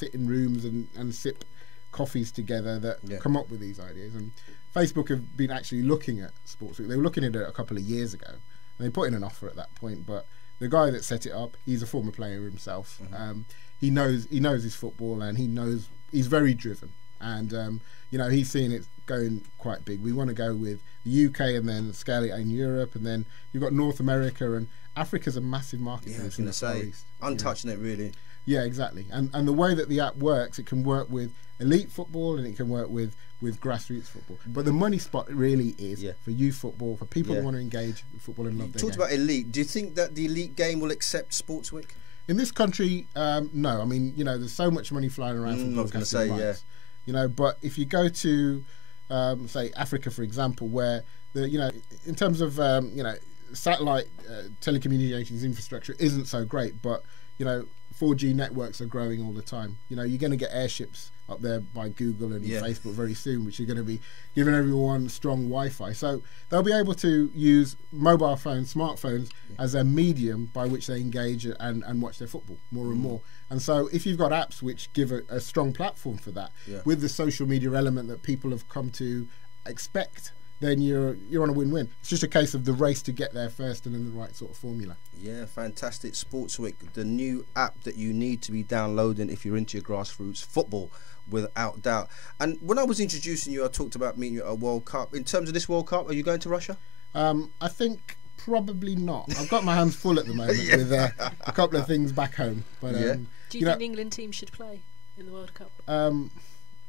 sit in rooms and sip coffees together that come up with these ideas. And Facebook have been actually looking at Sports Week. They were looking at it a couple of years ago, and they put in an offer at that point. But the guy that set it up, he's a former player himself. He knows his football, and he's very driven. And you know, he's seeing it going quite big. We want to go with the UK and then scale it in Europe, and then you've got North America, and Africa's a massive market. Yeah, I was going to say, untouching it really. Yeah, exactly. And the way that the app works, it can work with elite football and it can work with grassroots football. But the money spot really is for youth football, for people who want to engage with football and love their game. You talked about elite. Do you think that the elite game will accept Sports Week? In this country, no. I mean, you know, there's so much money flying around for broadcasting rights. You know, but if you go to, say, Africa, for example, where, you know, in terms of, you know, satellite telecommunications infrastructure isn't so great, but, you know, 4G networks are growing all the time. You know, you're going to get airships up there by Google and Facebook very soon, which are going to be giving everyone strong Wi-Fi. So they'll be able to use mobile phones, smartphones, as a medium by which they engage and watch their football more and more. And so if you've got apps which give a strong platform for that, with the social media element that people have come to expect, then you're on a win-win. It's just a case of the race to get there first and then the right sort of formula. Yeah, fantastic. Sports Week, the new app that you need to be downloading if you're into your grassroots football, without doubt. And when I was introducing you, I talked about meeting you at a World Cup. In terms of this World Cup, are you going to Russia? I think probably not. I've got my hands full at the moment with a couple of things back home. But do you think the England team should play in the World Cup?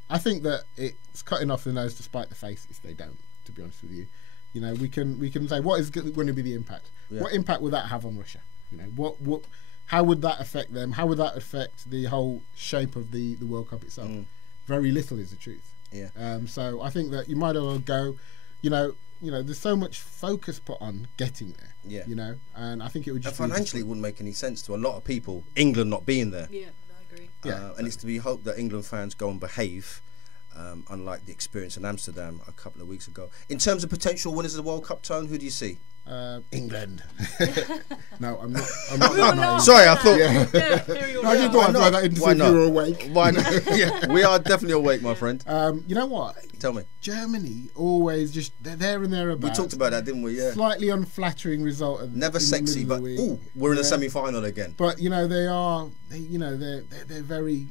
I think that it's cutting off the nose to spite the face if they don't, to be honest with you. You know, we can say, what is going to be the impact? What impact would that have on Russia? You know, how would that affect them? How would that affect the whole shape of the World Cup itself? Very little is the truth. So I think that you might as well go. You know, there's so much focus put on getting there. You know, and I think it would just financially it wouldn't make any sense to a lot of people. England not being there. Yeah, I agree. And it's to be hoped that England fans go and behave. Unlike the experience in Amsterdam a couple of weeks ago. In terms of potential winners of the World Cup, Tone, who do you see? England. No, I'm not. Sorry, I thought. No, I just thought I'd throw that in to see if you were awake. Why not? We are definitely awake, my friend. You know what? Tell me. Germany always they're there and thereabouts. We talked about that, didn't we? Yeah. Slightly unflattering result. Never sexy, but we're in the semi-final again. But you know they're very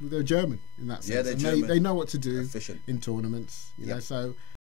they're German in that sense. Yeah, they're German. They know what to do Efficient. in tournaments. You know, so